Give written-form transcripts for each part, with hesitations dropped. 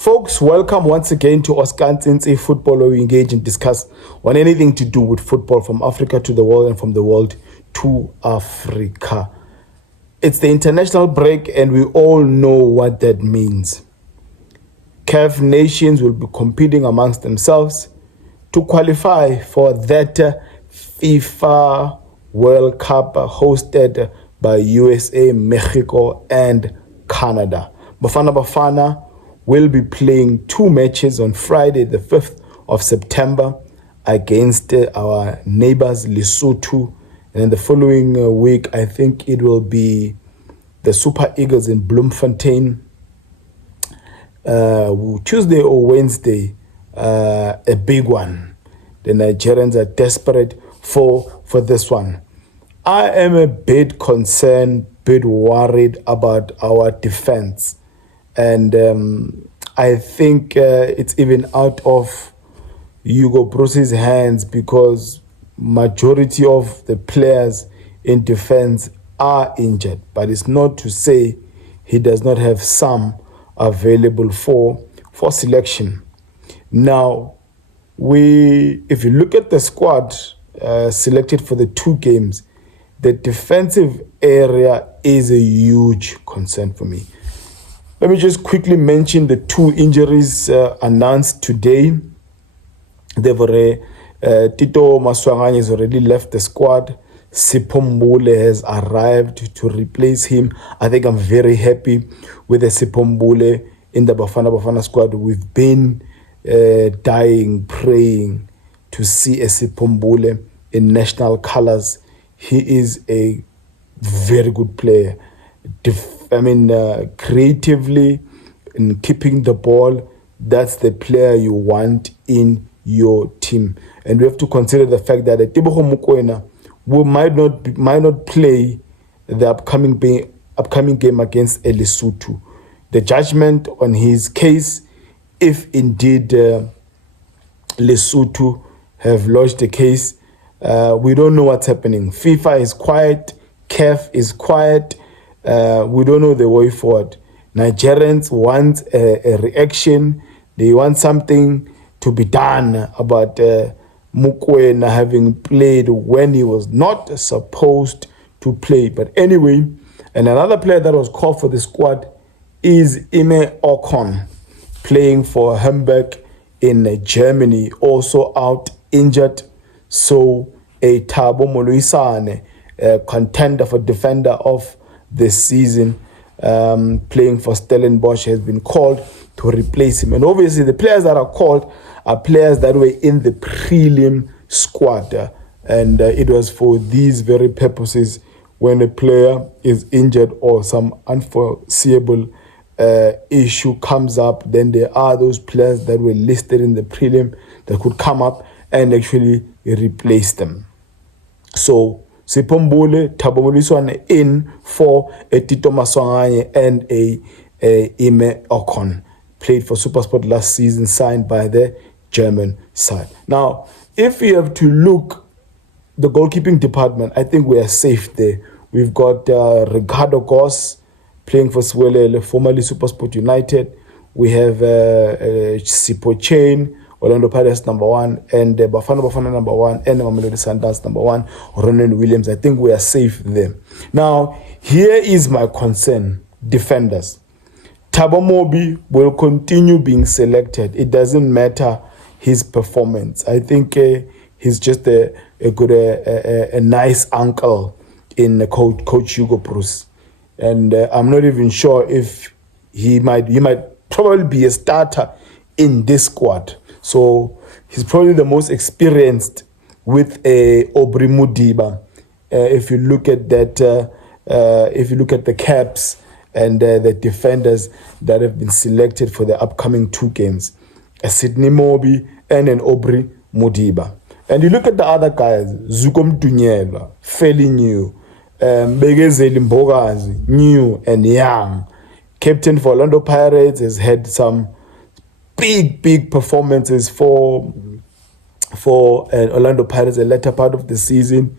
Folks, welcome once again to Oscar Football, where we engage and discuss on anything to do with football from Africa to the world and from the world to Africa. It's the international break and we all know what that means. CAF nations will be competing amongst themselves to qualify for that FIFA World Cup hosted by USA, Mexico and Canada. Bafana Bafana will be playing 2 matches on Friday, the 5th of September against our neighbors Lesotho. And then the following week, I think it will be the Super Eagles in Bloemfontein. Tuesday or Wednesday, a big one. The Nigerians are desperate for this one. I am a bit concerned, bit worried about our defense. And I think it's even out of Hugo Broos' hands because majority of the players in defense are injured. But it's not to say he does not have some available for selection. Now, if you look at the squad selected for the 2 games, the defensive area is a huge concern for me. Let me just quickly mention the 2 injuries announced today. Tito Maswanganyi has already left the squad. Sipho Mbule has arrived to replace him. I think I'm very happy with the Sipho Mbule in the Bafana Bafana squad. We've been dying, praying to see a Sipho Mbule in national colors. He is a very good player. Creatively, in keeping the ball, that's the player you want in your team. And we have to consider the fact that Tebogo Mokoena might not play the upcoming game against Lesotho. The judgment on his case, if indeed Lesotho have lodged the case, we don't know what's happening. FIFA is quiet, CAF is quiet. We don't know the way forward. Nigerians want a reaction. They want something to be done about Mokoena having played when he was not supposed to play. But anyway, and another player that was called for the squad is Ime Ocon, playing for Hamburg in Germany, also out injured. So a Thabo Moloisane, a contender for defender of this season, playing for Stellenbosch, has been called to replace him. And obviously the players that are called are players that were in the prelim squad. And it was for these very purposes. When a player is injured or some unforeseeable issue comes up, then there are those players that were listed in the prelim that could come up and actually replace them. So Sipho Mbule, Thabo Moloisane in for a Tito Maswanganyi and a Ime Ocon. Played for SuperSport last season, signed by the German side. Now, if you have to look the goalkeeping department, I think we are safe there. We've got Ricardo Goss playing for Swelele, formerly SuperSport United. We have Sipho Chain, Orlando Pirates #1, and Bafana Bafana #1, and Mamelodi Sundowns #1, Ronan Williams. I think we are safe there. Now, here is my concern. Defenders. Thabo Mobi will continue being selected. It doesn't matter his performance. I think he's just a nice uncle in Coach Hugo Broos. And I'm not even sure if he might probably be a starter in this squad. So he's probably the most experienced with Aubrey Mudiba. If you look at that, if you look at the caps and the defenders that have been selected for the upcoming 2 games, a Sydney Mobi and an Aubrey Mudiba. And you look at the other guys, Zuko Mdunyelwa, fairly new, Begezeli Mbogazi, new and young. Captain for Orlando Pirates has had some big performances for Orlando Pirates the latter part of the season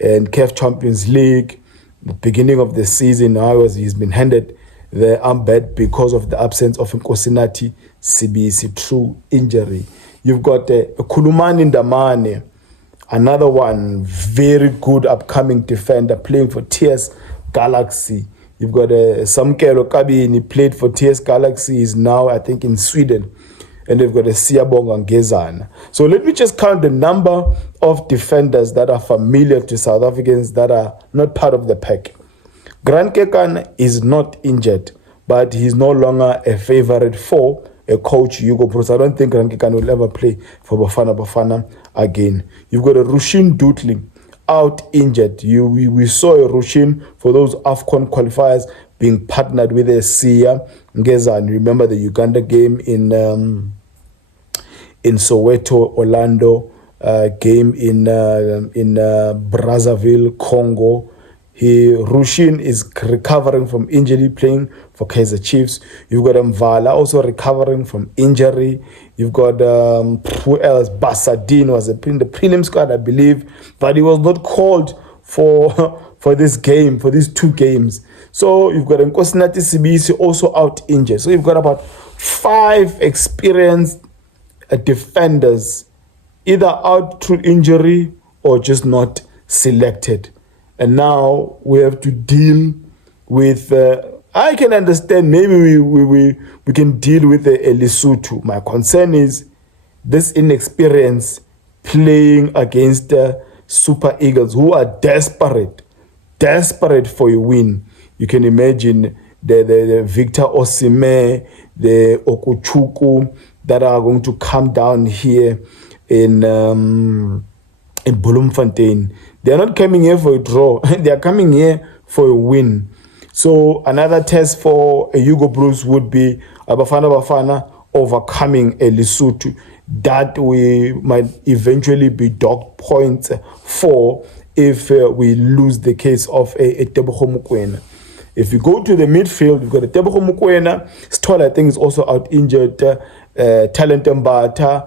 and CAF Champions League, the beginning of the season. Now he's been handed the armband because of the absence of Nkosinati Sibisi through injury. You've got Khulumani Ndamane, another one, very good upcoming defender playing for TS Galaxy. You've got Samkelo Kabini, played for TS Galaxy, is now I think in Sweden. And they've got a Siyabonga Ngezana. So let me just count the number of defenders that are familiar to South Africans that are not part of the pack. Grant Kekana is not injured, but he's no longer a favorite for a coach, Hugo Broos. I don't think Grant Kekana will ever play for Bafana Bafana again. You've got a Rushin Dutling out injured. We saw a Rushin for those AFCON qualifiers being partnered with a Siya Ngezana. Remember the Uganda game in Soweto, Orlando, game in Brazzaville, Congo. Rushin is recovering from injury, playing for Kaizer Chiefs. You've got Mvala also recovering from injury. You've got who else? Basadine was in the prelim squad, I believe, but he was not called for this game, for these two games. So you've got Nkosinati Sibisi also out injured. So you've got about 5 experienced defenders either out through injury or just not selected. And now we have to deal with I can understand maybe we can deal with a Lesotho. My concern is this inexperience playing against Super Eagles who are desperate for a win. You can imagine the Victor Osimhen, the Okuchuku that are going to come down here in Bloemfontein. They are not coming here for a draw. They are coming here for a win. So another test for a Hugo Broos would be a Bafana overcoming a Lesotho that we might eventually be docked points for if we lose the case of a Tebogo Mokoena. If you go to the midfield, you've got a Tebogo Mokoena. Stoll, I think, is also out injured. Talent Mbata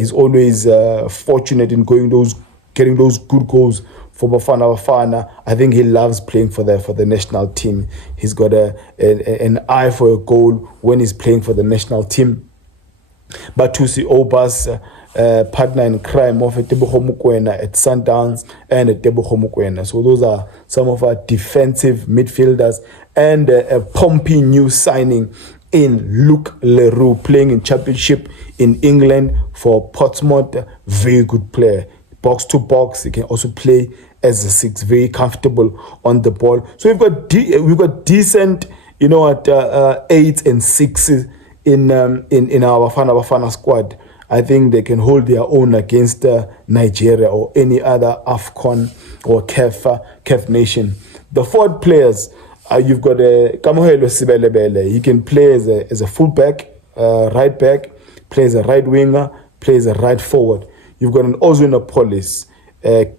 is always fortunate in getting those good goals for Bafana Bafana. I think he loves playing for the national team. He's got an eye for a goal when he's playing for the national team. Batusi Obas, partner in crime of Tebogo Mokoena at Sundowns and Tebogo Mokoena. So those are some of our defensive midfielders, and a pumpy new signing in Luke Leroux, playing in Championship in England for Portsmouth. Very good player. Box to box, he can also play as a 6, very comfortable on the ball. So we've got decent, 8s and 6s in our Bafana squad. I think they can hold their own against Nigeria or any other AFCON or CAF nation. The forward players, you've got Kamohelo Sibelebele. He can play as a fullback, right back, play as a right winger, play as a right forward. You've got an Ozwinopolis,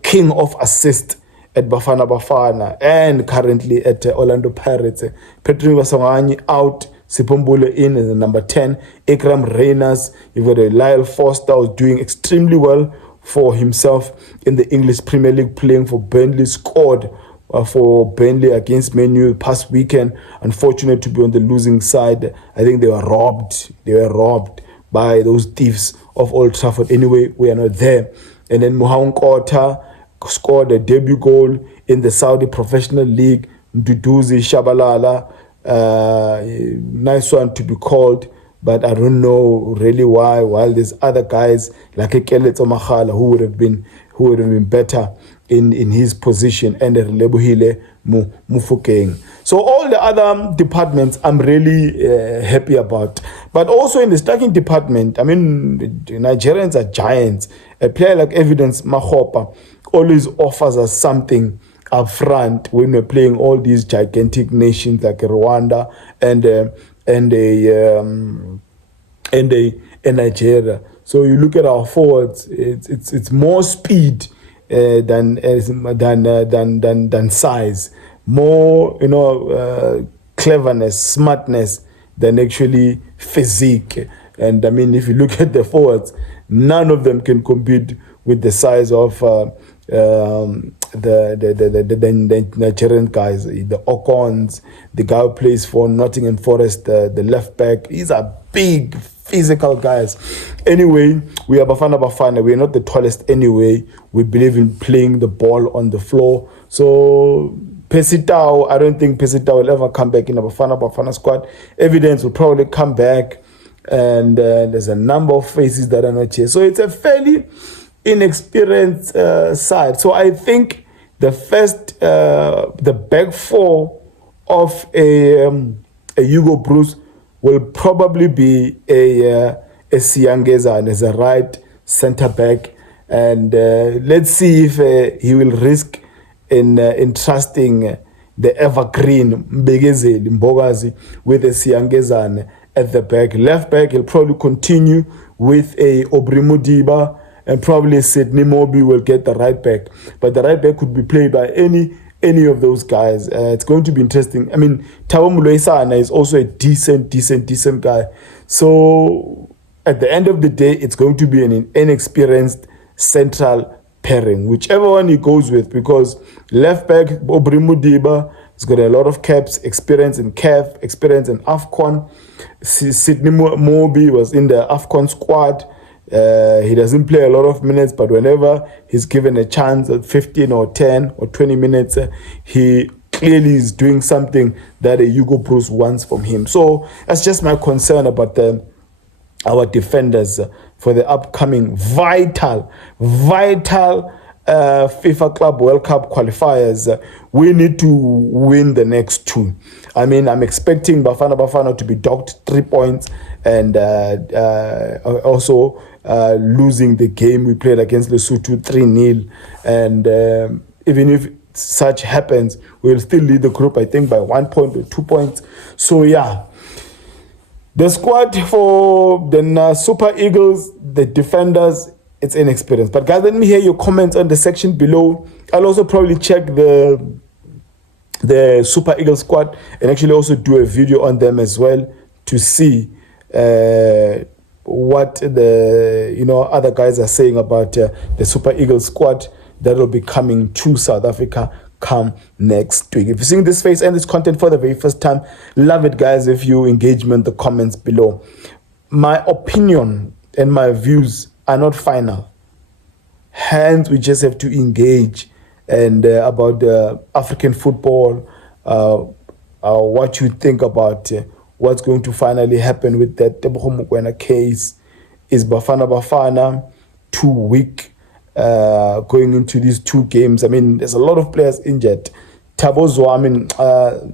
king of assist at Bafana Bafana and currently at Orlando Pirates. Maswanganyi out, Sipho Mbule in as the number 10. Ikram Reyners, you've got a Lyle Foster who's doing extremely well for himself in the English Premier League, playing for Burnley, scored for Burnley against Man U past weekend. Unfortunate to be on the losing side. I think they were robbed by those thieves of Old Trafford. Anyway, we are not there. And then Mohamed Kota scored a debut goal in the Saudi Professional League. Duduzi Shabalala, nice one to be called, but I don't know really why. While there's other guys like Keletso Magala who would have been better in his position, and Lebuhile Mufokeng. So all the other departments I'm really happy about. But also in the striking department, I mean, the Nigerians are giants. A player like Evidence Mahopa always offers us something up front when we're playing all these gigantic nations like Rwanda and Nigeria. So you look at our forwards, it's more speed than size, more cleverness, smartness than actually physique. And I mean, if you look at the forwards, none of them can compete with the size of the Nigerian guys, the Okons, the guy who plays for Nottingham Forest, the left back. These are big physical guys. Anyway, we are Bafana Bafana. We are not the tallest anyway. We believe in playing the ball on the floor. So Pesitao, I don't think Pesitao will ever come back in a Bafana Bafana squad. Evidence will probably come back, and there's a number of faces that are not here. So it's a fairly inexperienced side. So I think the back four of a Hugo Broos will probably be a Siangezan as a right centre back, and let's see if he will risk in trusting the evergreen Mbegezeli Mbogazi with a Siangezan at the back. Left back, he'll probably continue with a Obrimudiba, and probably Sydney Mobi will get the right back. But the right back could be played by any of those guys. It's going to be interesting. I mean, Thabo Muluisana is also a decent guy. So at the end of the day, it's going to be an inexperienced central pairing, whichever one he goes with, because left back Obrimudiba has got a lot of caps, experience in CAF, experience in AFCON. Sydney Mobi was in the AFCON squad. He doesn't play a lot of minutes, but whenever he's given a chance at 15 or 10 or 20 minutes, he clearly is doing something that a Hugo Broos wants from him. So that's just my concern about our defenders for the upcoming vital FIFA Club World Cup qualifiers. We need to win the next two. I mean, I'm expecting Bafana Bafana to be docked 3 points, and also losing the game we played against Lesotho 3-0. And even if such happens, we'll still lead the group, I think, by 1 point or 2 points. So yeah, the squad for the Super Eagles, the defenders, it's inexperienced. But guys, let me hear your comments on the section below. I'll also probably check the Super Eagles squad and actually also do a video on them as well to see what the other guys are saying about the Super Eagles squad that will be coming to South Africa come next week. If you're seeing this face and this content for the very first time, love it, guys, if you engagement the comments below. My opinion and my views are not final. Hence, we just have to engage and about African football, what you think about what's going to finally happen with that Tebogo Mokoena case. Is Bafana Bafana too weak going into these two games? I mean, there's a lot of players injured. Themba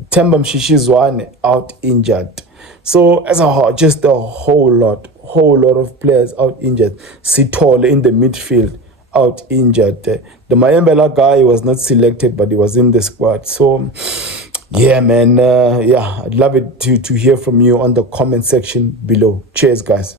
Zwane out injured. So as a whole, just a whole lot of players out injured. Sithole in the midfield out injured. The Mayembela guy was not selected, but he was in the squad. So yeah, man, I'd love it to hear from you on the comment section below. Cheers, guys.